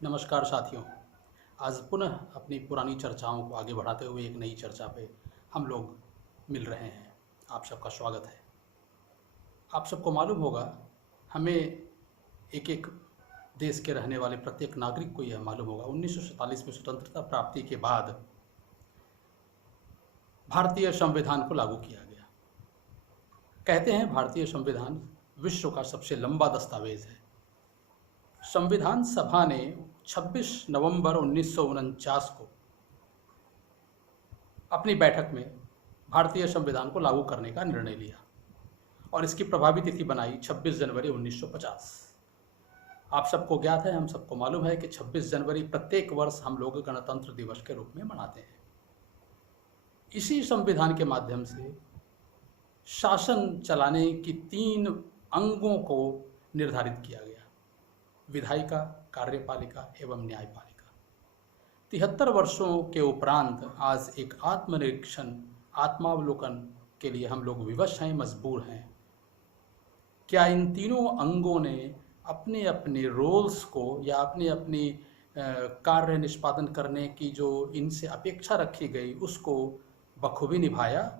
नमस्कार साथियों। आज पुनः अपनी पुरानी चर्चाओं को आगे बढ़ाते हुए एक नई चर्चा पे हम लोग मिल रहे हैं। आप सबका स्वागत है। आप सबको मालूम होगा, हमें एक एक देश के रहने वाले प्रत्येक नागरिक को यह मालूम होगा, 1947 में स्वतंत्रता प्राप्ति के बाद भारतीय संविधान को लागू किया गया। कहते हैं भारतीय संविधान विश्व का सबसे लंबा दस्तावेज है। संविधान सभा ने 26 नवंबर 1949 को अपनी बैठक में भारतीय संविधान को लागू करने का निर्णय लिया और इसकी प्रभावी तिथि बनाई 26 जनवरी 1950। आप सबको ज्ञात है, हम सबको मालूम है कि 26 जनवरी प्रत्येक वर्ष हम लोग गणतंत्र दिवस के रूप में मनाते हैं। इसी संविधान के माध्यम से शासन चलाने की 3 अंगों को निर्धारित किया गया: विधायिका, कार्यपालिका एवं न्यायपालिका। 73 वर्षों के उपरांत आज एक आत्मनिरीक्षण, आत्मावलोकन के लिए हम लोग विवश हैं, मजबूर हैं। क्या इन तीनों अंगों ने अपने अपने रोल्स को या अपनी अपनी कार्य निष्पादन करने की जो इनसे अपेक्षा रखी गई उसको बखूबी निभाया,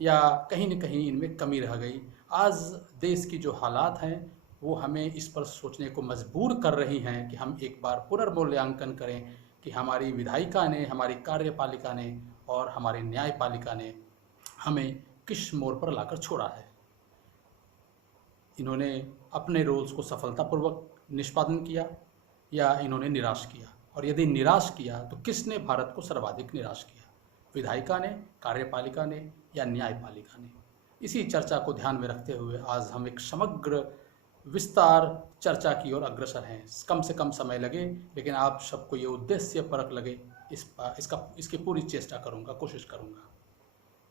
या कहीं न कहीं इनमें कमी रह गई? आज देश की जो हालात हैं वो हमें इस पर सोचने को मजबूर कर रही हैं कि हम एक बार पुनर्मूल्यांकन करें कि हमारी विधायिका ने, हमारी कार्यपालिका ने और हमारी न्यायपालिका ने हमें किस मोड़ पर लाकर छोड़ा है। इन्होंने अपने रोल्स को सफलतापूर्वक निष्पादन किया या इन्होंने निराश किया, और यदि निराश किया तो किसने भारत को सर्वाधिक निराश किया? विधायिका ने, कार्यपालिका ने या न्यायपालिका ने? इसी चर्चा को ध्यान में रखते हुए आज हम एक समग्र विस्तार चर्चा की ओर अग्रसर हैं। कम से कम समय लगे, लेकिन आप सबको ये उद्देश्य परक लगे, इसकी पूरी चेष्टा करूंगा, कोशिश करूंगा।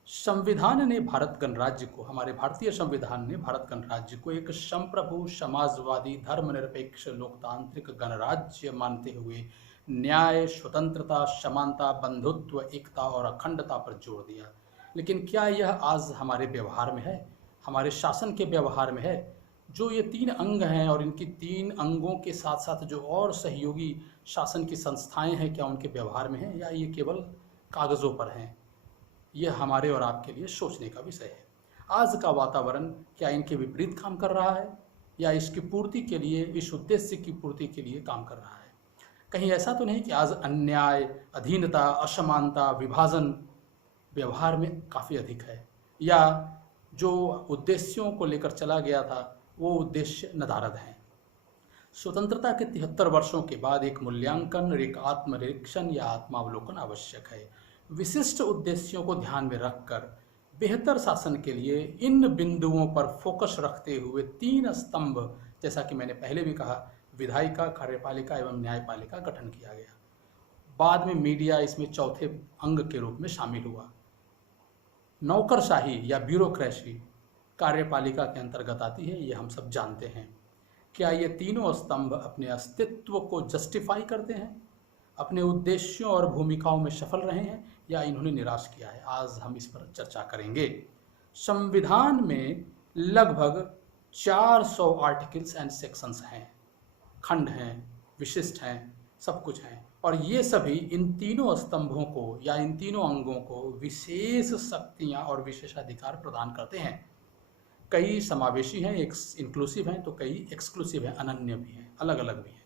संविधान ने भारत गणराज्य को, हमारे भारतीय संविधान ने भारत गणराज्य को एक संप्रभु, समाजवादी, धर्मनिरपेक्ष, लोकतांत्रिक गणराज्य मानते हुए न्याय, स्वतंत्रता, समानता, बंधुत्व, एकता और अखंडता पर जोर दिया। लेकिन क्या यह आज हमारे व्यवहार में है, हमारे शासन के व्यवहार में है? जो ये 3 अंग हैं और इनकी 3 अंगों के साथ साथ जो और सहयोगी शासन की संस्थाएं हैं, क्या उनके व्यवहार में हैं या ये केवल कागज़ों पर हैं? यह हमारे और आपके लिए सोचने का विषय है। आज का वातावरण क्या इनके विपरीत काम कर रहा है या इसकी पूर्ति के लिए, इस उद्देश्य की पूर्ति के लिए काम कर रहा है? कहीं ऐसा तो नहीं कि आज अन्याय, अधीनता, असमानता, विभाजन व्यवहार में काफ़ी अधिक है, या जो उद्देश्यों को लेकर चला गया था वो उद्देश्य नदारद हैं? स्वतंत्रता के 73 वर्षों के बाद एक मूल्यांकन, एक आत्मनिरीक्षण या आत्मावलोकन आवश्यक है। विशिष्ट उद्देश्यों को ध्यान में रखकर बेहतर शासन के लिए इन बिंदुओं पर फोकस रखते हुए 3 स्तंभ, जैसा कि मैंने पहले भी कहा, विधायिका, कार्यपालिका एवं न्यायपालिका गठन किया गया। बाद में मीडिया इसमें चौथे अंग के रूप में शामिल हुआ। नौकरशाही या ब्यूरोक्रेसी कार्यपालिका के अंतर्गत आती है, ये हम सब जानते हैं। क्या ये तीनों स्तंभ अपने अस्तित्व को जस्टिफाई करते हैं, अपने उद्देश्यों और भूमिकाओं में सफल रहे हैं या इन्होंने निराश किया है? आज हम इस पर चर्चा करेंगे। संविधान में लगभग 400 आर्टिकल्स एंड सेक्शंस हैं, खंड हैं, विशिष्ट हैं, सब कुछ हैं, और ये सभी इन तीनों स्तंभों को या इन तीनों अंगों को विशेष शक्तियाँ और विशेषाधिकार प्रदान करते हैं। कई समावेशी हैं, इंक्लूसिव हैं, तो कई एक्सक्लूसिव हैं, अनन्य भी हैं, अलग अलग भी हैं।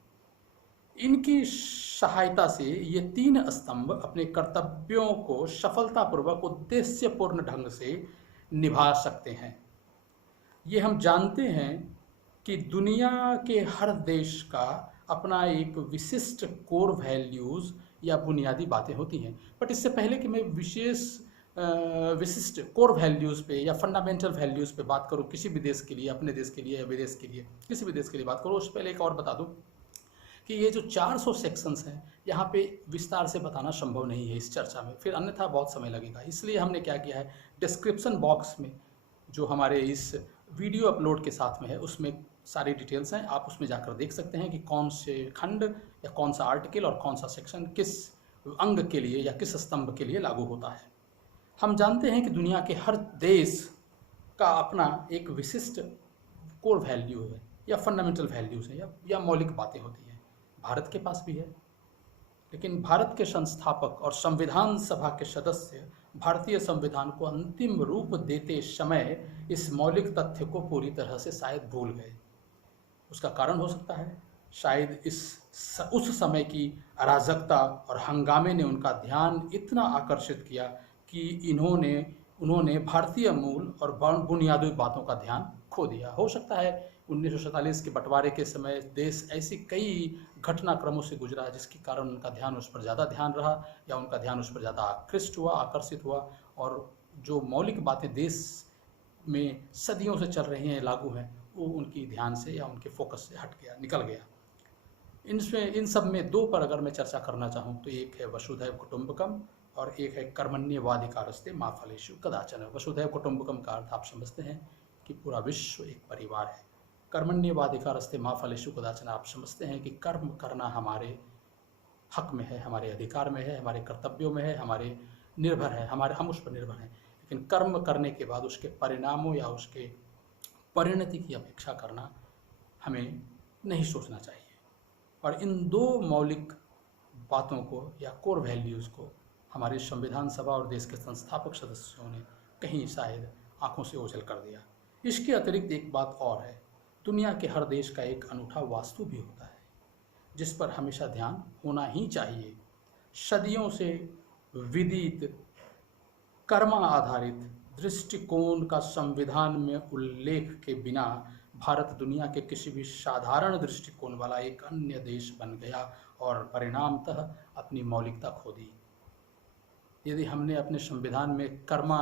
इनकी सहायता से ये 3 स्तंभ अपने कर्तव्यों को सफलतापूर्वक, उद्देश्यपूर्ण ढंग से निभा सकते हैं। ये हम जानते हैं कि दुनिया के हर देश का अपना एक विशिष्ट कोर वैल्यूज़ या बुनियादी बातें होती हैं। बट इससे पहले कि मैं विशिष्ट कोर वैल्यूज़ पे या फंडामेंटल वैल्यूज़ पे बात करूँ किसी भी देश के लिए, अपने देश के लिए या विदेश के लिए, किसी भी देश के लिए बात करूँ, उससे पहले एक और बता दूँ कि ये जो 400 सेक्शंस हैं, यहाँ पे विस्तार से बताना संभव नहीं है इस चर्चा में, फिर अन्यथा बहुत समय लगेगा। इसलिए हमने क्या किया है, डिस्क्रिप्शन बॉक्स में जो हमारे इस वीडियो अपलोड के साथ में है उसमें सारी डिटेल्स हैं, आप उसमें जाकर देख सकते हैं कि कौन से खंड या कौन सा आर्टिकल और कौन सा सेक्शन किस अंग के लिए या किस स्तंभ के लिए लागू होता है। हम जानते हैं कि दुनिया के हर देश का अपना एक विशिष्ट कोर वैल्यू है या फंडामेंटल वैल्यूज़ है या मौलिक बातें होती हैं। भारत के पास भी है, लेकिन भारत के संस्थापक और संविधान सभा के सदस्य भारतीय संविधान को अंतिम रूप देते समय इस मौलिक तथ्य को पूरी तरह से शायद भूल गए। उसका कारण हो सकता है शायद उस समय की अराजकता और हंगामे ने उनका ध्यान इतना आकर्षित किया कि उन्होंने भारतीय मूल और बुनियादी बातों का ध्यान खो दिया। हो सकता है 1947 के बंटवारे के समय देश ऐसी कई घटनाक्रमों से गुजरा जिसके कारण उनका ध्यान उस पर ज़्यादा ध्यान रहा, या उनका ध्यान उस पर ज़्यादा आकर्षित हुआ, और जो मौलिक बातें देश में सदियों से चल रही हैं, लागू हैं, वो उनकी ध्यान से या उनके फोकस से हट गया, निकल गया। इन सब में दो पर अगर मैं चर्चा करना चाहूँ तो एक है वसुधैव कुटुंबकम और एक है कर्मण्येवाधिकारस्ते मा फलेषु कदाचन। वसुधैव कुटुंबकम का अर्थ आप समझते हैं कि पूरा विश्व एक परिवार है। कर्मण्येवाधिकारस्ते मा फलेषु कदाचन आप समझते हैं कि कर्म करना हमारे हक में है, हमारे अधिकार में है, हमारे कर्तव्यों में है, हमारे निर्भर है, हम उस पर निर्भर हैं। लेकिन कर्म करने के बाद उसके परिणामों या उसके परिणति की अपेक्षा करना हमें नहीं सोचना चाहिए। और इन दो मौलिक बातों को या कोर वैल्यूज़ को हमारे संविधान सभा और देश के संस्थापक सदस्यों ने कहीं शायद आंखों से ओझल कर दिया। इसके अतिरिक्त एक बात और है, दुनिया के हर देश का एक अनूठा वास्तु भी होता है जिस पर हमेशा ध्यान होना ही चाहिए। सदियों से विदित कर्म आधारित दृष्टिकोण का संविधान में उल्लेख के बिना भारत दुनिया के किसी भी साधारण दृष्टिकोण वाला एक अन्य देश बन गया और परिणामतः अपनी मौलिकता खो दी। यदि हमने अपने संविधान में कर्मा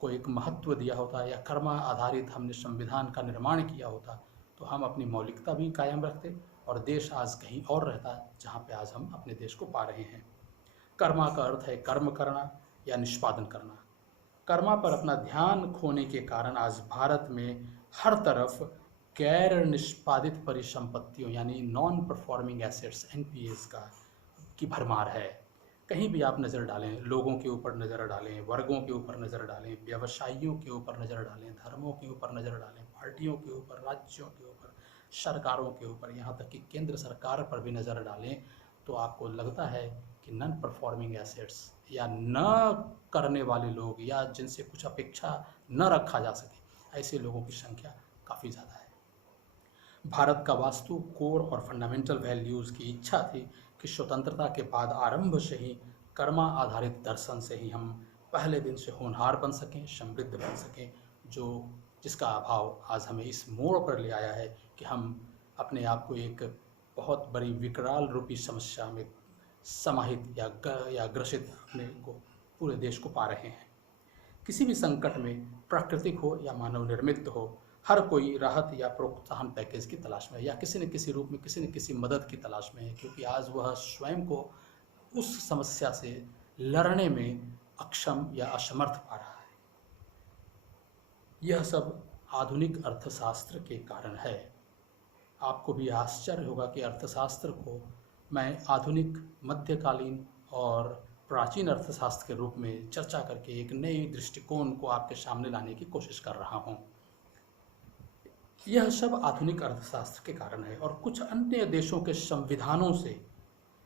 को एक महत्व दिया होता या कर्मा आधारित हमने संविधान का निर्माण किया होता तो हम अपनी मौलिकता भी कायम रखते और देश आज कहीं और रहता जहाँ पे आज हम अपने देश को पा रहे हैं। कर्मा का अर्थ है कर्म करना या निष्पादन करना। कर्मा पर अपना ध्यान खोने के कारण आज भारत में हर तरफ गैर निष्पादित परिसंपत्तियों यानी नॉन परफॉर्मिंग एसेट्स NPAs की भरमार है। कहीं भी आप नज़र डालें, लोगों के ऊपर नज़र डालें, वर्गों के ऊपर नज़र डालें, व्यवसायियों के ऊपर नज़र डालें, धर्मों के ऊपर नज़र डालें, पार्टियों के ऊपर, राज्यों के ऊपर, सरकारों के ऊपर, यहाँ तक कि केंद्र सरकार पर भी नज़र डालें तो आपको लगता है कि नॉन परफॉर्मिंग एसेट्स या न करने वाले लोग या जिनसे कुछ अपेक्षा न रखा जा सके ऐसे लोगों की संख्या काफ़ी ज़्यादा है। भारत का वास्तु कोर और फंडामेंटल वैल्यूज़ की इच्छा थी कि स्वतंत्रता के बाद आरंभ से ही कर्मा आधारित दर्शन से ही हम पहले दिन से होनहार बन सकें, समृद्ध बन सकें, जिसका अभाव आज हमें इस मोड़ पर ले आया है कि हम अपने आप को एक बहुत बड़ी विकराल रूपी समस्या में समाहित या ग्रसित अपने को पूरे देश को पा रहे हैं। किसी भी संकट में प्राकृतिक हो या मानव निर्मित हो, हर कोई राहत या प्रोत्साहन पैकेज की तलाश में है या किसी न किसी रूप में किसी न किसी मदद की तलाश में है, क्योंकि आज वह स्वयं को उस समस्या से लड़ने में अक्षम या असमर्थ पा रहा है। यह सब आधुनिक अर्थशास्त्र के कारण है। आपको भी आश्चर्य होगा कि अर्थशास्त्र को मैं आधुनिक, मध्यकालीन और प्राचीन अर्थशास्त्र के रूप में चर्चा करके एक नए दृष्टिकोण को आपके सामने लाने की कोशिश कर रहा हूँ। यह सब आधुनिक अर्थशास्त्र के कारण है और कुछ अन्य देशों के संविधानों से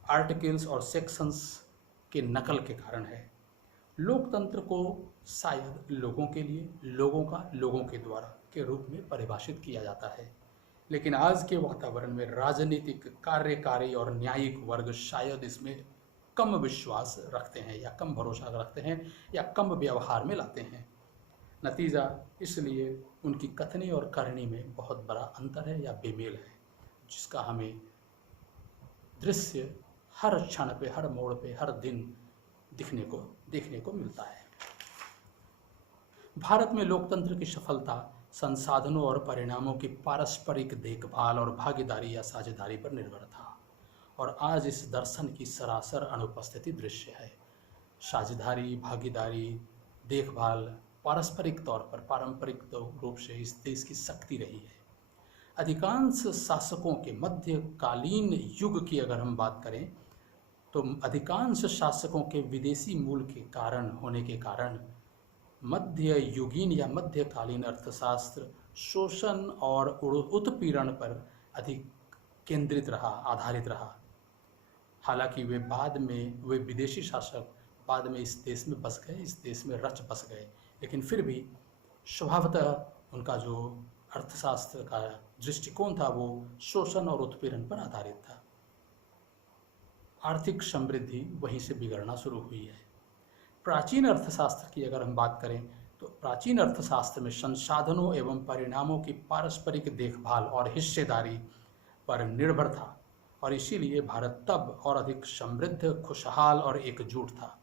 आर्टिकल्स और सेक्शंस के नकल के कारण है। लोकतंत्र को शायद लोगों के लिए, लोगों का लोगों के द्वारा के रूप में परिभाषित किया जाता है, लेकिन आज के वातावरण में राजनीतिक, कार्यकारी और न्यायिक वर्ग शायद इसमें कम विश्वास रखते हैं या कम भरोसा रखते हैं या कम व्यवहार में लाते हैं। नतीजा इसलिए उनकी कथनी और करनी में बहुत बड़ा अंतर है या बेमेल है, जिसका हमें दृश्य हर क्षण पे, हर मोड़ पे, हर दिन देखने को मिलता है। भारत में लोकतंत्र की सफलता संसाधनों और परिणामों की पारस्परिक देखभाल और भागीदारी या साझेदारी पर निर्भर था, और आज इस दर्शन की सरासर अनुपस्थिति दृश्य है। साझेदारी, भागीदारी, देखभाल पारस्परिक तौर पर पारंपरिक रूप से इस देश की शक्ति रही है। अधिकांश शासकों के मध्यकालीन युग की अगर हम बात करें तो अधिकांश शासकों के विदेशी मूल के कारण होने के कारण मध्य युगीन या मध्यकालीन अर्थशास्त्र शोषण और उत्पीड़न पर अधिक केंद्रित रहा, आधारित रहा। हालांकि वे विदेशी शासक बाद में इस देश में बस गए, इस देश में रच बस गए, लेकिन फिर भी स्वभावतः उनका जो अर्थशास्त्र का दृष्टिकोण था वो शोषण और उत्पीड़न पर आधारित था। आर्थिक समृद्धि वहीं से बिगड़ना शुरू हुई है। प्राचीन अर्थशास्त्र की अगर हम बात करें तो प्राचीन अर्थशास्त्र में संसाधनों एवं परिणामों की पारस्परिक देखभाल और हिस्सेदारी पर निर्भर था, और इसीलिए भारत तब और अधिक समृद्ध, खुशहाल और एकजुट था,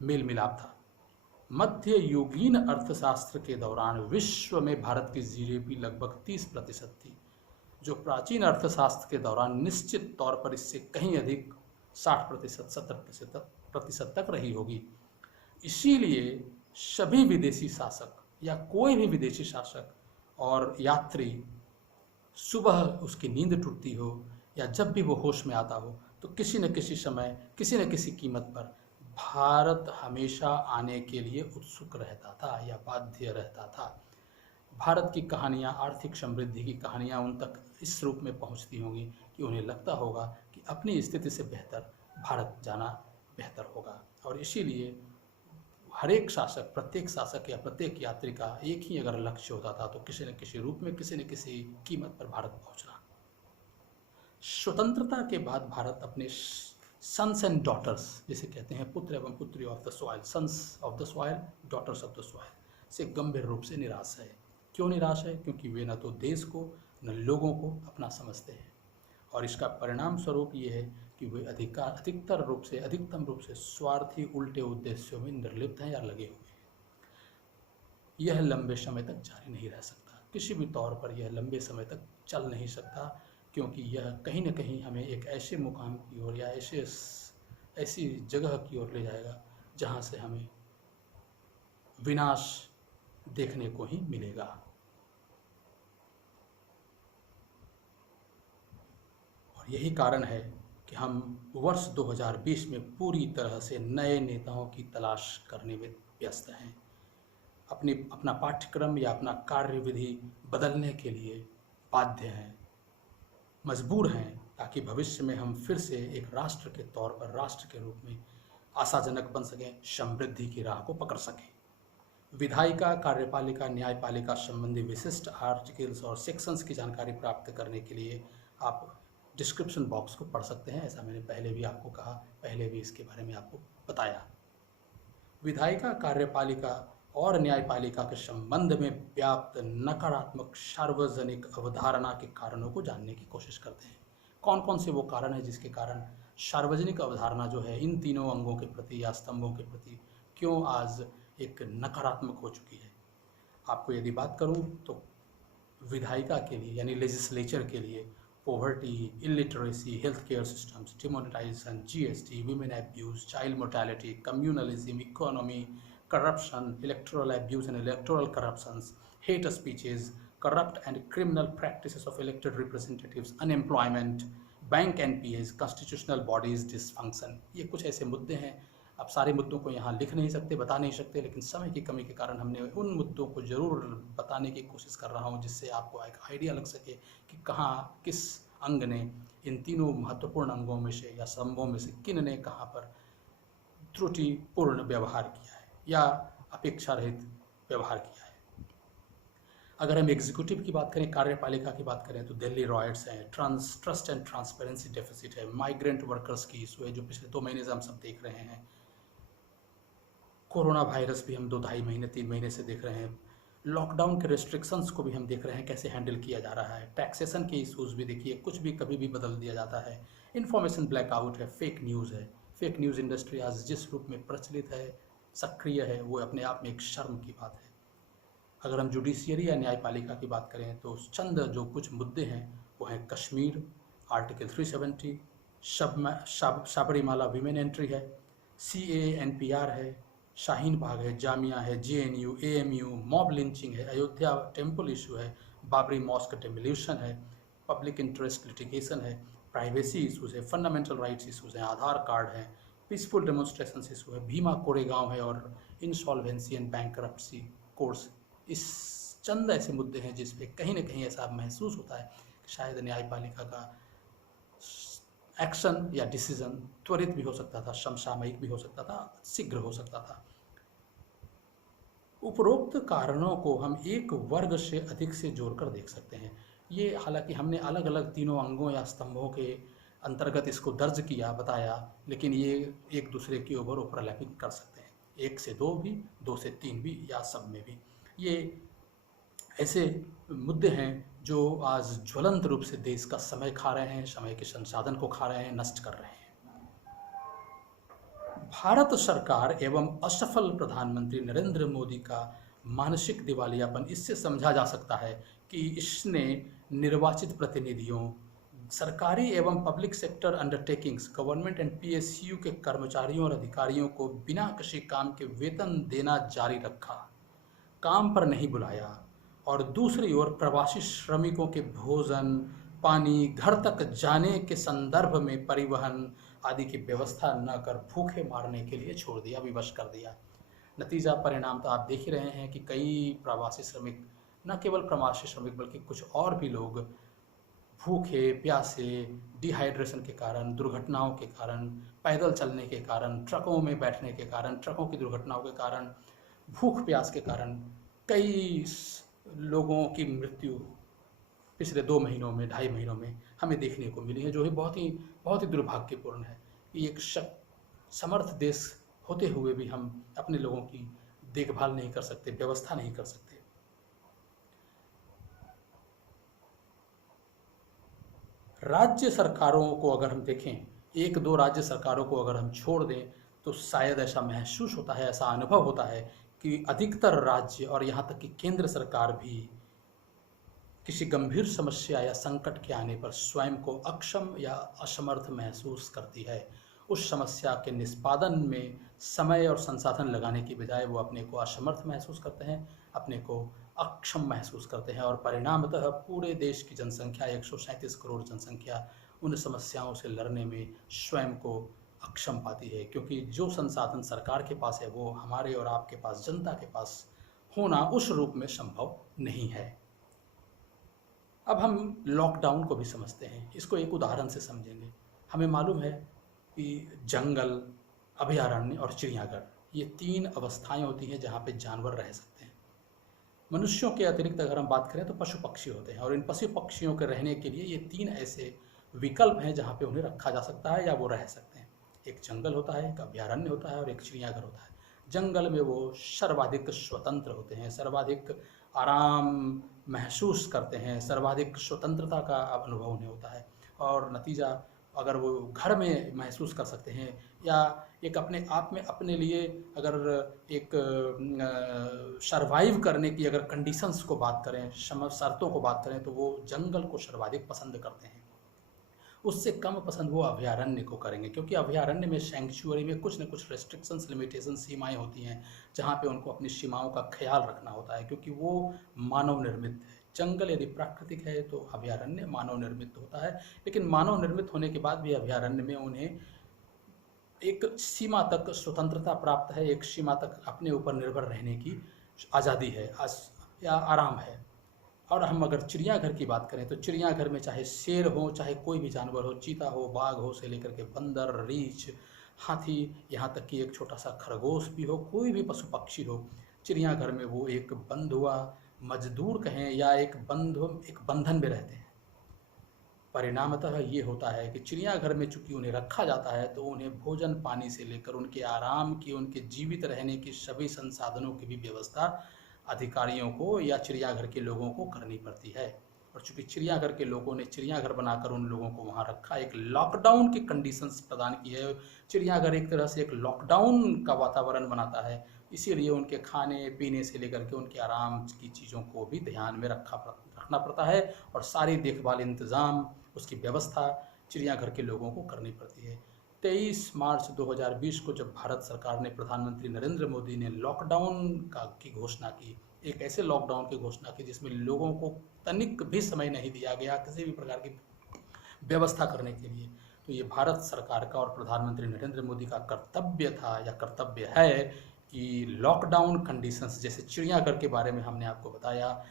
मेल मिलाप था। मध्य युगीन अर्थशास्त्र के दौरान विश्व में भारत की जीडीपी लगभग 30% थी, जो प्राचीन अर्थशास्त्र के दौरान निश्चित तौर पर इससे कहीं अधिक 60%, 70% तक रही होगी। इसीलिए सभी विदेशी शासक या कोई भी विदेशी शासक और यात्री सुबह उसकी नींद टूटती हो या जब भी वो होश में आता हो तो किसी न किसी समय, किसी न किसी कीमत पर भारत हमेशा आने के लिए उत्सुक रहता था या बाध्य रहता था। भारत की कहानियाँ, आर्थिक समृद्धि की कहानियाँ उन तक इस रूप में पहुँचती होंगी कि उन्हें लगता होगा कि अपनी स्थिति से बेहतर भारत जाना बेहतर होगा, और इसीलिए हर एक शासक, प्रत्येक शासक या प्रत्येक यात्री का एक ही अगर लक्ष्य होता था तो किसी न किसी रूप में, किसी न किसी कीमत पर भारत पहुँचना। स्वतंत्रता के बाद भारत अपने सन्स एंड डॉटर्स, जिसे कहते हैं पुत्र एवं पुत्री of the soil, sons of the soil, daughters of the soil, से गंभीर रूप से निराश है। क्यों निराश है? क्योंकि वे न तो देश को न लोगों को अपना समझते हैं, और इसका परिणाम स्वरूप ये है कि वे अधिकतम रूप से स्वार्थी, उल्टे उद्देश्यों में निर्लिप्त हैं या लगे हुए हैं। यह लंबे समय तक जारी नहीं रह सकता, किसी भी तौर पर यह लंबे समय तक चल नहीं सकता, क्योंकि यह कहीं न कहीं हमें एक ऐसे मुकाम की ओर या ऐसी जगह की ओर ले जाएगा जहाँ से हमें विनाश देखने को ही मिलेगा। और यही कारण है कि हम वर्ष 2020 में पूरी तरह से नए नेताओं की तलाश करने में व्यस्त हैं। अपना पाठ्यक्रम या अपना कार्यविधि बदलने के लिए बाध्य हैं, मजबूर हैं, ताकि भविष्य में हम फिर से एक राष्ट्र के तौर पर, राष्ट्र के रूप में आशाजनक बन सकें, समृद्धि की राह को पकड़ सकें। विधायिका, कार्यपालिका, न्यायपालिका संबंधी विशिष्ट आर्टिकल्स और सेक्शंस की जानकारी प्राप्त करने के लिए आप डिस्क्रिप्शन बॉक्स को पढ़ सकते हैं। ऐसा मैंने पहले भी आपको कहा, पहले भी इसके बारे में आपको बताया। विधायिका, कार्यपालिका और न्यायपालिका के संबंध में व्याप्त नकारात्मक सार्वजनिक अवधारणा के कारणों को जानने की कोशिश करते हैं। कौन कौन से वो कारण हैं जिसके कारण सार्वजनिक अवधारणा जो है इन तीनों अंगों के प्रति या स्तंभों के प्रति क्यों आज एक नकारात्मक हो चुकी है। आपको यदि बात करूं तो विधायिका के लिए यानी लेजिस्लेचर के लिए poverty, illiteracy, health care systems, demonetisation, GST, women abuse, child mortality, communalism, economy, corruption, electoral abuse and electoral corruptions, hate speeches, corrupt and criminal practices of elected representatives, unemployment, bank NPAs, constitutional bodies dysfunction, ये कुछ ऐसे मुद्दे हैं। अब सारे मुद्दों को यहाँ लिख नहीं सकते, बता नहीं सकते, लेकिन समय की कमी के कारण हमने उन मुद्दों को ज़रूर बताने की कोशिश कर रहा हूँ जिससे आपको एक आइडिया लग सके कि कहाँ, किस अंग ने इन तीनों महत्वपूर्ण अंगों में से या स्तंभों में से किन ने कहाँ पर त्रुटिपूर्ण व्यवहार किया है या अपेक्षा रहित व्यवहार किया है। अगर हम एग्जीक्यूटिव की बात करें, कार्यपालिका की बात करें, तो दिल्ली रॉयट्स हैं, ट्रस्ट एंड ट्रांसपेरेंसी डेफिसिट है, माइग्रेंट वर्कर्स की इशू है जो पिछले 2 महीने से हम सब देख रहे हैं, कोरोना वायरस भी हम 2-2.5 महीने 3 महीने से देख रहे हैं, लॉकडाउन के रिस्ट्रिक्शंस को भी हम देख रहे हैं कैसे हैंडल किया जा रहा है, टैक्सेशन के इशूज़ भी देखिए, कुछ भी कभी भी बदल दिया जाता है, इन्फॉर्मेशन ब्लैकआउट है, फेक न्यूज़ है। फेक न्यूज़ इंडस्ट्री आज जिस रूप में प्रचलित है, सक्रिय है, वो अपने आप में एक शर्म की बात है। अगर हम जुडिशियरी या न्यायपालिका की बात करें तो चंद जो कुछ मुद्दे हैं वो हैं Kashmir, article 370, Sabarimala women entry है, CAA NPR है, शाहीन बाग है, जामिया है, JNU, AMU, मॉब लिंचिंग है, अयोध्या टेम्पल इशू है, बाबरी मॉस्क डेमोलिशन है, पब्लिक इंटरेस्ट लिटिगेशन है, प्राइवेसी इशूज़ है, फंडामेंटल राइट्स इशूज़ हैं, आधार कार्ड है, पीसफुल डेमोन्स्ट्रेशन इशू है, भीमा कोरेगांव है और इंसॉल्वेंसी एंड बैंकरप्सी कोर्स। इस चंद ऐसे मुद्दे हैं जिस पे कहीं ना कहीं ऐसा महसूस होता है कि शायद न्यायपालिका का एक्शन या डिसीजन त्वरित भी हो सकता था, समसामयिक भी हो सकता था, शीघ्र हो सकता था। उपरोक्त कारणों को हम एक वर्ग से अधिक से जोड़कर देख सकते हैं। ये हालांकि हमने अलग अलग तीनों अंगों या स्तंभों के अंतर्गत इसको दर्ज किया, बताया, लेकिन ये एक दूसरे के ऊपर ओवरलैपिंग कर सकते हैं, 1 से 2 भी, 2 से 3 भी, या सब में भी। ये ऐसे मुद्दे हैं जो आज ज्वलंत रूप से देश का समय खा रहे हैं, समय के संसाधन को खा रहे हैं, नष्ट कर रहे हैं। भारत सरकार एवं असफल प्रधानमंत्री नरेंद्र मोदी का मानसिक दिवालियापन इससे समझा जा सकता है कि इसने निर्वाचित प्रतिनिधियों, सरकारी एवं public sector undertakings, government and PSU के कर्मचारियों और अधिकारियों को बिना किसी काम के वेतन देना जारी रखा, काम पर नहीं बुलाया, और दूसरी ओर प्रवासी श्रमिकों के भोजन, पानी, घर तक जाने के संदर्भ में परिवहन आदि की व्यवस्था न कर भूखे मारने के लिए छोड़ दिया, विवश कर दिया। नतीजा परिणाम तो आप देख ही रहे हैं कि कई प्रवासी श्रमिक, न केवल प्रवासी श्रमिक बल्कि कुछ और भी लोग भूखे प्यासे, डिहाइड्रेशन के कारण, दुर्घटनाओं के कारण, पैदल चलने के कारण, ट्रकों में बैठने के कारण, ट्रकों की दुर्घटनाओं के कारण, भूख प्यास के कारण कई लोगों की मृत्यु पिछले 2 महीनों में, 2.5 महीनों में हमें देखने को मिली है, जो है बहुत ही दुर्भाग्यपूर्ण है कि एक समर्थ देश होते हुए भी हम अपने लोगों की देखभाल नहीं कर सकते, व्यवस्था नहीं कर सकते। राज्य सरकारों को अगर हम देखें, 1-2 राज्य सरकारों को अगर हम छोड़ दें, तो शायद ऐसा महसूस होता है, ऐसा अनुभव होता है कि अधिकतर राज्य और यहाँ तक कि केंद्र सरकार भी किसी गंभीर समस्या या संकट के आने पर स्वयं को अक्षम या असमर्थ महसूस करती है। उस समस्या के निष्पादन में समय और संसाधन लगाने की बजाय वो अपने को असमर्थ महसूस करते हैं, अपने को अक्षम महसूस करते हैं, और परिणामतः पूरे देश की जनसंख्या, 137 करोड़ जनसंख्या, उन समस्याओं से लड़ने में स्वयं को अक्षम पाती है, क्योंकि जो संसाधन सरकार के पास है वो हमारे और आपके पास, जनता के पास होना उस रूप में संभव नहीं है। अब हम लॉकडाउन को भी समझते हैं, इसको एक उदाहरण से समझेंगे। हमें मालूम है कि जंगल, अभयारण्य और चिड़ियाघर, ये 3 अवस्थाएं होती हैं जहाँ पे जानवर रह सकते हैं। मनुष्यों के अतिरिक्त अगर हम बात करें तो पशु पक्षी होते हैं, और इन पशु पक्षियों के रहने के लिए ये 3 ऐसे विकल्प हैं जहाँ पे उन्हें रखा जा सकता है या वो रह सकते हैं। एक जंगल होता है, एक अभयारण्य होता है और एक चिड़ियाघर होता है। जंगल में वो सर्वाधिक स्वतंत्र होते हैं, सर्वाधिक आराम महसूस करते हैं, सर्वाधिक स्वतंत्रता का अनुभव उन्हें होता है, और नतीजा अगर वो घर में महसूस कर सकते हैं या एक अपने आप में अपने लिए अगर एक सरवाइव करने की अगर कंडीशंस को बात करें, शर्तों को बात करें, तो वो जंगल को सर्वाधिक पसंद करते हैं। उससे कम पसंद वो अभयारण्य को करेंगे, क्योंकि अभयारण्य में, सेंक्चुअरी में कुछ न कुछ रेस्ट्रिक्शंस, लिमिटेशन, सीमाएं होती हैं जहाँ पे उनको अपनी सीमाओं का ख्याल रखना होता है, क्योंकि वो मानव निर्मित है। जंगल यदि प्राकृतिक है तो अभयारण्य मानव निर्मित होता है, लेकिन मानव निर्मित होने के बाद भी अभयारण्य में उन्हें एक सीमा तक स्वतंत्रता प्राप्त है, एक सीमा तक अपने ऊपर निर्भर रहने की आज़ादी है या आराम है। और हम अगर चिड़ियाघर की बात करें तो चिड़ियाघर में चाहे शेर हो, चाहे कोई भी जानवर हो, चीता हो, बाघ हो, से लेकर के बंदर, रीछ, हाथी, यहाँ तक कि एक छोटा सा खरगोश भी हो, कोई भी पशु पक्षी हो, चिड़ियाघर में वो एक बंधुआ, मजदूर कहें या एक बंधन में रहते हैं। परिणामतः ये होता है कि चिड़ियाघर में चूंकि उन्हें रखा जाता है तो उन्हें भोजन पानी से लेकर उनके आराम की, उनके जीवित रहने की सभी संसाधनों की भी व्यवस्था अधिकारियों को या चिड़ियाघर के लोगों को करनी पड़ती है। और चूंकि चिड़ियाघर के लोगों ने चिड़ियाघर बनाकर उन लोगों को वहाँ रखा, एक लॉकडाउन की कंडीशंस प्रदान की है, चिड़ियाघर एक तरह से एक लॉकडाउन का वातावरण बनाता है, इसीलिए उनके खाने पीने से लेकर के उनके आराम की चीज़ों को भी ध्यान में रखना पड़ता है, और सारी देखभाल, इंतज़ाम, उसकी व्यवस्था चिड़ियाघर के लोगों को करनी पड़ती है। 23 मार्च 2020 को जब भारत सरकार ने, प्रधानमंत्री नरेंद्र मोदी ने लॉकडाउन की घोषणा की, एक ऐसे लॉकडाउन की घोषणा की जिसमें लोगों को तनिक भी समय नहीं दिया गया किसी भी प्रकार की व्यवस्था करने के लिए, तो ये भारत सरकार का और प्रधानमंत्री नरेंद्र मोदी का कर्तव्य था या कर्तव्य है कि लॉकडाउन कंडीशंस, जैसे चिड़ियाघर के बारे में हमने आपको बताया,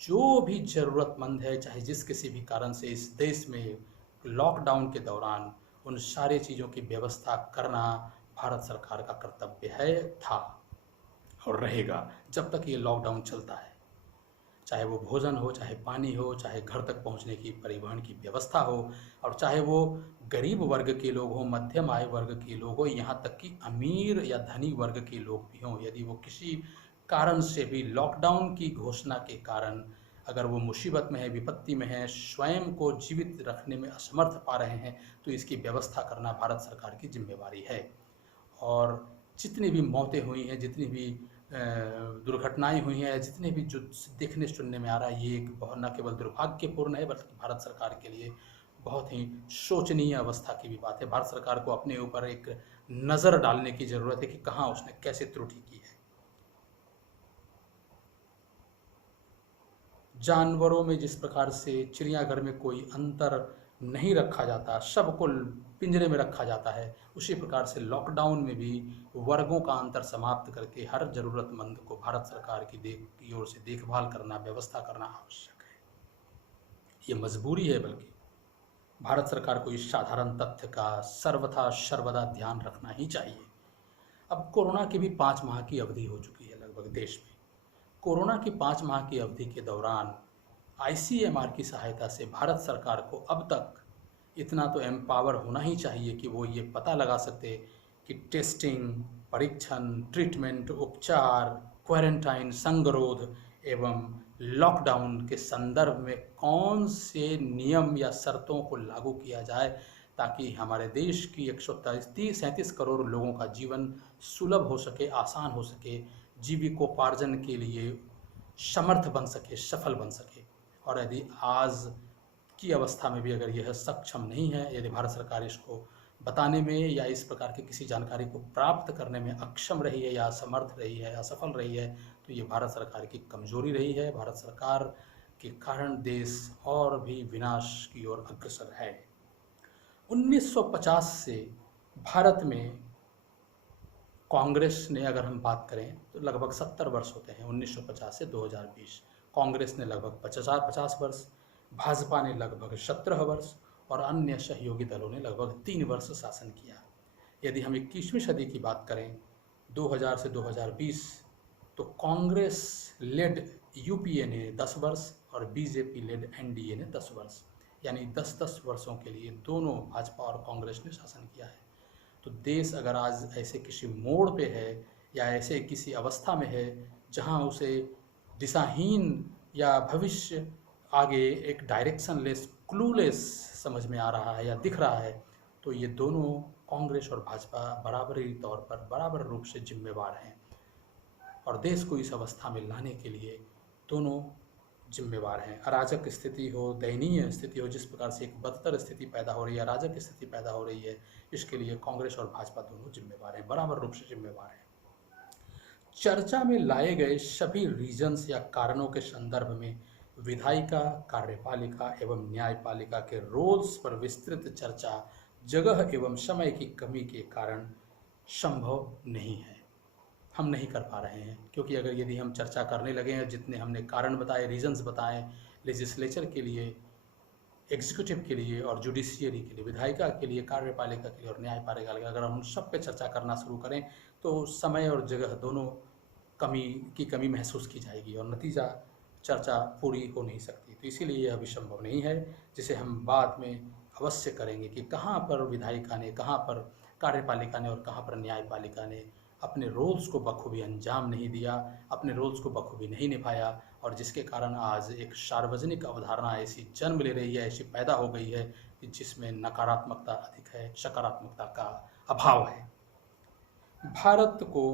जो भी ज़रूरतमंद है, चाहे जिस किसी भी कारण से इस देश में लॉकडाउन के दौरान उन सारी चीज़ों की व्यवस्था करना भारत सरकार का कर्तव्य है, था और रहेगा जब तक ये लॉकडाउन चलता है। चाहे वो भोजन हो, चाहे पानी हो, चाहे घर तक पहुंचने की परिवहन की व्यवस्था हो, और चाहे वो गरीब वर्ग के लोग हों, मध्यम आय वर्ग के लोग हों, यहाँ तक कि अमीर या धनी वर्ग के लोग भी हों, यदि वो किसी कारण से भी लॉकडाउन की घोषणा के कारण अगर वो मुसीबत में है, विपत्ति में है, स्वयं को जीवित रखने में असमर्थ पा रहे हैं, तो इसकी व्यवस्था करना भारत सरकार की जिम्मेवारी है। और जितनी भी मौतें हुई हैं, जितनी भी दुर्घटनाएं हुई हैं, जितने भी जो देखने सुनने में आ रहा है, ये एक बहुत न केवल दुर्भाग्यपूर्ण है बल्कि भारत सरकार के लिए बहुत ही शोचनीय अवस्था की भी बात है। भारत सरकार को अपने ऊपर एक नज़र डालने की ज़रूरत है कि कहाँ उसने कैसे त्रुटि की है। जानवरों में जिस प्रकार से चिड़ियाघर में कोई अंतर नहीं रखा जाता, सबको पिंजरे में रखा जाता है, उसी प्रकार से लॉकडाउन में भी वर्गों का अंतर समाप्त करके हर ज़रूरतमंद को भारत सरकार की ओर से देखभाल करना, व्यवस्था करना आवश्यक है। ये मजबूरी है, बल्कि भारत सरकार को इस साधारण तथ्य का सर्वथा सर्वदा ध्यान रखना ही चाहिए। अब कोरोना की भी 5 माह की अवधि हो चुकी है लगभग देश में। कोरोना की 5 माह की अवधि के दौरान आईसीएमआर की सहायता से भारत सरकार को अब तक इतना तो एम्पावर होना ही चाहिए कि वो ये पता लगा सकते कि टेस्टिंग, परीक्षण, ट्रीटमेंट, उपचार, क्वारंटाइन, संगरोध एवं लॉकडाउन के संदर्भ में कौन से नियम या शर्तों को लागू किया जाए ताकि हमारे देश की 137 करोड़ लोगों का जीवन सुलभ हो सके, आसान हो सके, जीविकोपार्जन के लिए समर्थ बन सके, सफल बन सके। और यदि आज की अवस्था में भी अगर यह सक्षम नहीं है, यदि भारत सरकार इसको बताने में या इस प्रकार की किसी जानकारी को प्राप्त करने में अक्षम रही है या असमर्थ रही है, असफल रही है, तो ये भारत सरकार की कमजोरी रही है। भारत सरकार के कारण देश और भी विनाश की ओर अग्रसर है। 1950 से भारत में कांग्रेस ने, अगर हम बात करें तो लगभग 70 वर्ष होते हैं। 1950 से 2020 कांग्रेस ने लगभग 50 वर्ष, भाजपा ने लगभग 17 वर्ष और अन्य सहयोगी दलों ने लगभग 3 वर्ष शासन किया। यदि हम 21वीं सदी की बात करें 2000 से 2020, तो कांग्रेस लेड यूपीए ने 10 वर्ष और बीजेपी लेड एनडीए ने 10 वर्ष, यानी 10-10 वर्षों के लिए दोनों भाजपा और कांग्रेस ने शासन किया है। तो देश अगर आज ऐसे किसी मोड़ पे है या ऐसे किसी अवस्था में है जहां उसे दिशाहीन या भविष्य आगे एक डायरेक्शनलेस, क्लूलेस समझ में आ रहा है या दिख रहा है, तो ये दोनों कांग्रेस और भाजपा बराबरी तौर पर बराबर रूप से जिम्मेवार हैं और देश को इस अवस्था में लाने के लिए दोनों जिम्मेवार हैं। अराजक स्थिति हो, दयनीय स्थिति हो, जिस प्रकार से एक बदतर स्थिति पैदा हो रही है, अराजक स्थिति पैदा हो रही है, इसके लिए कांग्रेस और भाजपा दोनों जिम्मेवार हैं, बराबर रूप से जिम्मेवार हैं। चर्चा में लाए गए सभी रीजन्स या कारणों के संदर्भ में विधायिका, कार्यपालिका एवं न्यायपालिका के रोल्स पर विस्तृत चर्चा जगह एवं समय की कमी के कारण संभव नहीं है। हम नहीं कर पा रहे हैं, क्योंकि अगर यदि हम चर्चा करने लगे हैं, जितने हमने कारण बताए, रीजन्स बताए लेजिस्लेचर के लिए, एग्जीक्यूटिव के लिए और जुडिशियरी के लिए, विधायिका के लिए, कार्यपालिका के लिए और न्यायपालिका के लिए, अगर हम सब पे चर्चा करना शुरू करें तो समय और जगह दोनों की कमी महसूस की जाएगी और नतीजा चर्चा पूरी हो नहीं सकती। तो इसीलिए यह अभी संभव नहीं है, जिसे हम बाद में अवश्य करेंगे कि कहाँ पर विधायिका ने, कहाँ पर कार्यपालिका ने और कहाँ पर न्यायपालिका ने अपने रोल्स को बखूबी अंजाम नहीं दिया, अपने रोल्स को बखूबी नहीं निभाया, और जिसके कारण आज एक सार्वजनिक अवधारणा ऐसी जन्म ले रही है, ऐसी पैदा हो गई है कि जिसमें नकारात्मकता अधिक है, सकारात्मकता का अभाव है। भारत को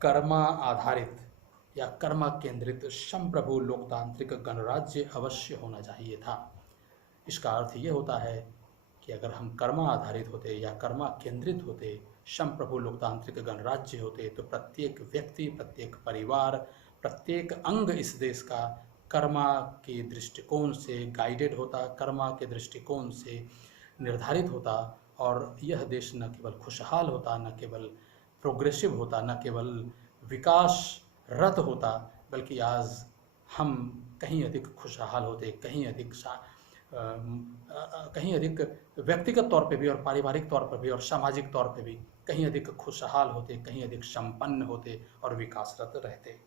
कर्मा आधारित या कर्मा केंद्रित संप्रभु लोकतांत्रिक गणराज्य अवश्य होना चाहिए था। इसका अर्थ ये होता है कि अगर हम कर्मा आधारित होते या कर्मा केंद्रित होते, संप्रभु लोकतांत्रिक गणराज्य होते, तो प्रत्येक व्यक्ति, प्रत्येक परिवार, प्रत्येक अंग इस देश का कर्मा के दृष्टिकोण से गाइडेड होता, कर्मा के दृष्टिकोण से निर्धारित होता, और यह देश न केवल खुशहाल होता, न केवल प्रोग्रेसिव होता, न केवल विकासरत होता, बल्कि आज हम कहीं अधिक खुशहाल होते, कहीं अधिक कहीं अधिक व्यक्तिगत तौर पे भी और पारिवारिक तौर पर भी और सामाजिक तौर पे भी कहीं अधिक खुशहाल होते, कहीं अधिक संपन्न होते और विकासरत रहते।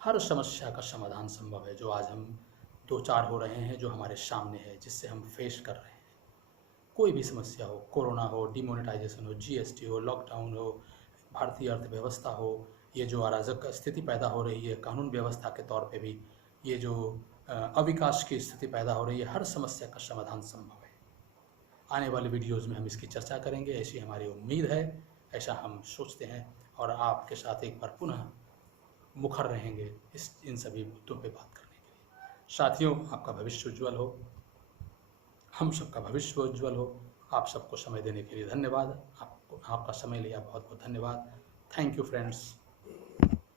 हर समस्या का समाधान संभव है जो आज हम दो चार हो रहे हैं, जो हमारे सामने है, जिससे हम फेस कर रहे हैं। कोई भी समस्या हो, कोरोना हो, डिमोनेटाइजेशन हो, जीएसटी हो, लॉकडाउन हो, भारतीय अर्थव्यवस्था हो, ये जो अराजक स्थिति पैदा हो रही है कानून व्यवस्था के तौर पे भी, ये जो अविकास की स्थिति पैदा हो रही है, हर समस्या का समाधान संभव है। आने वाले वीडियोज़ में हम इसकी चर्चा करेंगे, ऐसी हमारी उम्मीद है, ऐसा हम सोचते हैं, और आपके साथ एक बार पुनः मुखर रहेंगे इन सभी मुद्दों पे बात करने के लिए। साथियों, आपका भविष्य उज्ज्वल हो, हम सबका भविष्य उज्ज्वल हो। आप सबको समय देने के लिए धन्यवाद। आपका समय लिया बहुत बहुत धन्यवाद। Thank you friends.